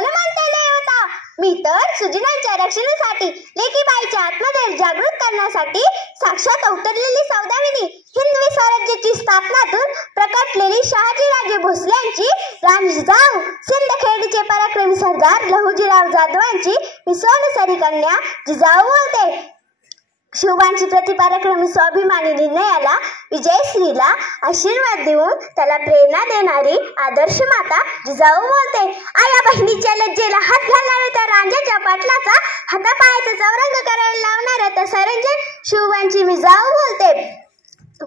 कोण म्हणते देवता? मी तर सुजनांच्या रक्षणासाठी, लेकीबाईच्या आत्मधैर्य जागृत करण्यासाठी साक्षात अवतरलेली सौदामिनी, हिंदवी स्वराज्याची स्थापनातून प्रकटलेली शहाजीराजे भोसल्यांची राणी जिजाऊ, सिंदखेडचे पराक्रमी सरदार लहुजीराव जाधवांची मी सोनेसरी कन्या जिजाऊ बोलते. शिवबांची प्रतिपराक्रमी स्वाभिमानी निर्णयाला, विजयश्रीला आशीर्वाद देऊन त्याला प्रेरणा देणारी आदर्श माता जिजाऊ बोलते. आया बहिणीच्या लज्जेला हात घालणाऱ्या त्या रांजाच्या पाटलाचा हातापायाचा चौरंग करायला लावणाऱ्या त्या सरंजन शिवबांची मी जाऊ बोलते.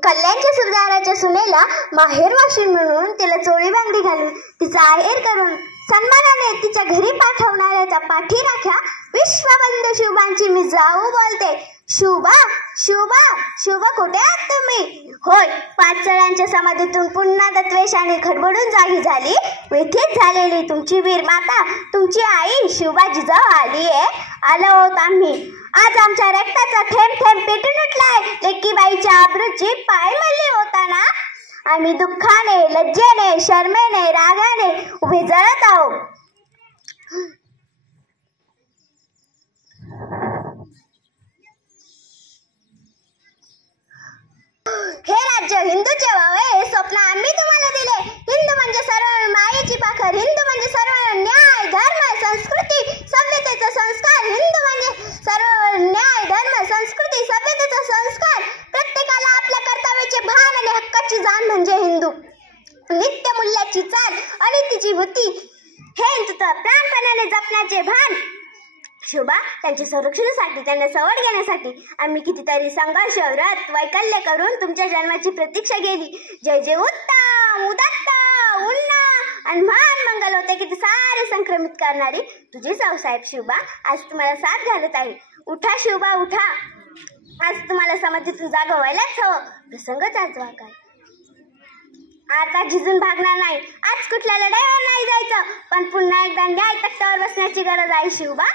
कल्याणच्या सुरदाराच्या सुनेला माहेर वाशीन म्हणून तिला चोळी बांगडी घालून तिचा आहेर करून सन्मानाने तिच्या घरी पाठवणाऱ्या त्या पाठीराख्या विश्वबंधू शिवबांची मी जाऊ बोलते. शिवबा शिवबा शिवबा कुठे आहात तुम्ही? होय, पाचळ्यांच्या समाधीतून पुन्हा द्वेषाने खडबडून जागी झाली, व्यथित झालेली तुमची वीर माता, तुमची आई शिवबा जिजाऊ आली आहे. आलो आहोत आम्ही. आज आमच्या रक्ताचा थेंब थेंब पेटून उठलाय. लेकीबाईच्या आबरूची पायमल्ली होताना आम्ही दुःखाने, लज्जेने, शर्मेने, रागाने उभे जळत आहोत. हे राज्य हिंदूचे व्हावे हे स्वप्न आम्ही तुम्हाला दिले. हिंदू म्हणजे सर्व मायेची पाखर, हिंदू म्हणजे सर्व न्याय, धर्म, संस्कृती, सभ्यतेचा संस्कार. हिंदू म्हणजे सर्व न्याय, धर्म, संस्कृती, सभ्यतेचा संस्कार. प्रत्येकाला आपल्या कर्तव्याचे भान आणि हक्काची जाण म्हणजे हिंदू. नित्य मूल्याची चाल आणि तिची वृत्ती हे हिंदुत्व प्राणपणाने जपण्याचे भान. शिवबा त्यांच्या संरक्षणासाठी, त्यांना सवड घेण्यासाठी आम्ही कितीतरी संघर्ष, व्रत, वैकल्य करून तुमच्या जन्माची प्रतीक्षा केली. जय जय उत्तम, उदत्त, उन्ना आणि महान मंगल होते की ते सारे संक्रमित करणारी तुझी साहेब शिवबा आज तुम्हाला साथ घालत आहे. उठा शिवबा उठा. आज तुम्हाला समाधीतून जागा व्हायलाच हवं. प्रसंगच आजवा काय. आता झिजून भागणार नाही. आज कुठल्या लढाईवर नाही जायचं, पण पुन्हा एकदा न्याय तख्तावर बसण्याची गरज आहे शिवबा.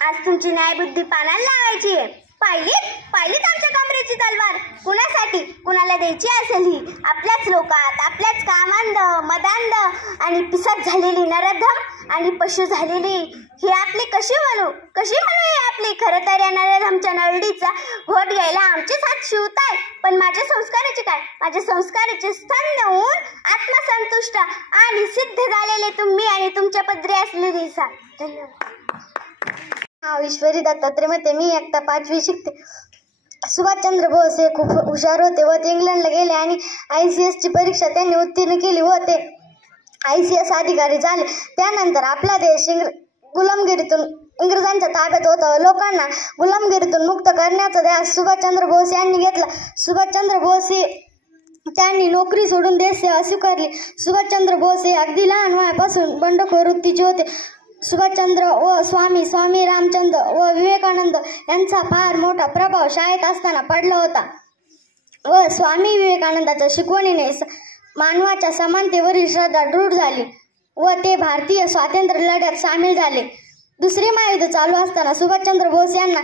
आज तुमची न्यायबुद्धी पानाला लावायची आहे. पाहिलीत आमच्या कमरेची तलवार. कुणासाठी, कुणाला द्यायची असेल ही? आपल्याच लोकात, आपल्याच कामांध, मदांध आणि पिसत झालेली नरधम आणि पशु झालेली ही आपली कशी म्हणू ही आपली? खरं तर या नरधमच्या नरडीचा घोट घ्यायला आमचेच हात शिवताय. पण माझ्या संस्काराचे काय? माझ्या संस्काराचे स्तन होऊन आत्मसंतुष्ट आणि सिद्ध झालेले तुम्ही आणि तुमच्या पदरी असलेली साथ. धन्यवाद. ईश्वरी दत्तात्रय मते. मी एकटा 5वी शिकते. सुभाषचंद्र बोस हे खूप हुशार होते व ते इंग्लंडला गेले आणि ICS ची परीक्षा त्यांनी उत्तीर्ण केली व ते ICS अधिकारी झाले. त्यानंतर आपला देश गुलामगिरीतून इंग्रजांच्या ताब्यात होता. लोकांना गुलामगिरीतून मुक्त करण्याचा ध्यास सुभाषचंद्र बोस यांनी घेतला. सुभाषचंद्र बोस हे त्यांनी नोकरी सोडून देशसेवा स्वीकारली. सुभाषचंद्र बोस हे अगदी लहान वयापासून बंडखोर वृत्तीचे होते. सुभाषचंद्र व स्वामी रामचंद्र व विवेकानंद यांचा फार मोठा प्रभाव शाळेत असताना पडला होता व स्वामी विवेकानंदाच्या शिकवणीने मानवाच्या समानतेवरील श्रद्धा दृढ झाली व ते भारतीय स्वातंत्र्य लढ्यात सामील झाले. दुसरे महायुद्ध चालू असताना सुभाषचंद्र बोस यांना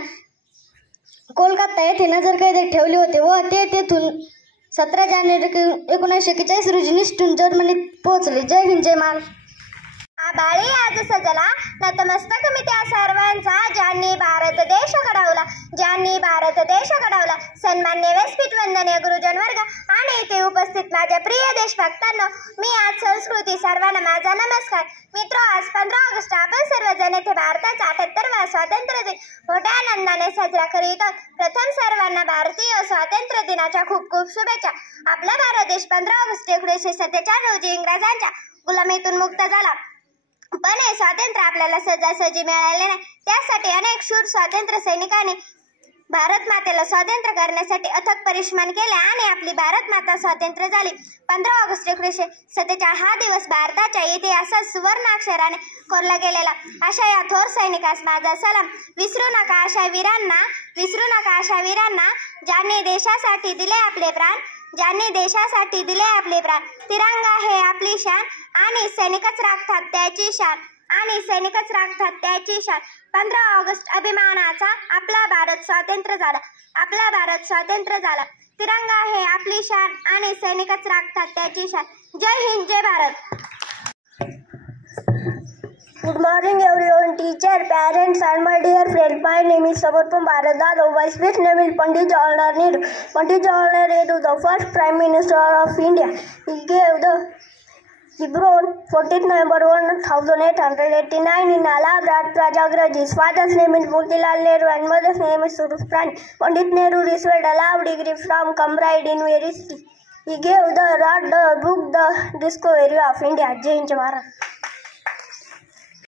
कोलकाता येथे नजरकैदेत ठेवले होते व ते तेथून 17 जानेवारी 1941 रोजी निसटून जर्मनीत पोहोचले. जय हिंद, जय महाराष्ट्र. आबाळी आज सजला नतमस्तक मी त्या सर्वांचा ज्यांनी भारत देश घडवला, सन्मान्य व्यासपीठ, वंदनीय गुरुजन वर्ग आणि इथे उपस्थित माझ्या प्रिय देशभक्तांनो, मी आज संस्कृती सर्वांना माझा नमस्कार. मित्रो, आज 15 ऑगस्ट आपण सर्वजण येथे भारताचा 78वा स्वातंत्र्य दिन मोठ्या आनंदाने साजरा करीत आहोत. प्रथम सर्वांना भारतीय स्वातंत्र्य दिनाच्या खूप खूप शुभेच्छा. आपला भारत देश 15 ऑगस्ट 1947 रोजी इंग्रजांच्या गुलामीतून मुक्त झाला. पण हे स्वातंत्र्य आपल्याला सहजासहजी मिळाले नाही. त्यासाठी अनेक शूर स्वातंत्र्य सैनिकांनी भारत मातेला स्वतंत्र करण्यासाठी अथक परिश्रम केले आणि आपली भारत माता स्वतंत्र झाली. 15 ऑगस्ट 1947 हा दिवस भारताच्या इतिहासात सुवर्णाक्षराने कोरला गेलेला. अशा या थोर सैनिकास माझा सलाम. विसरू नका अशा वीरांना ज्यांनी देशासाठी दिले आपले प्राण. तिरंगा हे आपली शान आणि सैनिकच राखतात त्याची शान. 15 ऑगस्ट अभिमानाचा आपला भारत स्वतंत्र झाला. तिरंगा हे आपली शान आणि सैनिकच राखतात त्याची शान. जय हिंद, जय Bharat. Good morning everyone, teacher, parents and my dear friends. My name is Samarpam Bharadad. My speech name is Pandit Jawaharlal Nehru. Pandit Jawaharlal Nehru, the first Prime Minister of India. He born 14th November 1889 in Allahabad, Prayagraj. His father's name is Motilal Nehru and mother's name is Surup Rani. Pandit Nehru received a law degree from Cambridge University. He gave the book The Discovery of India. Jai Hind Jai Bharat.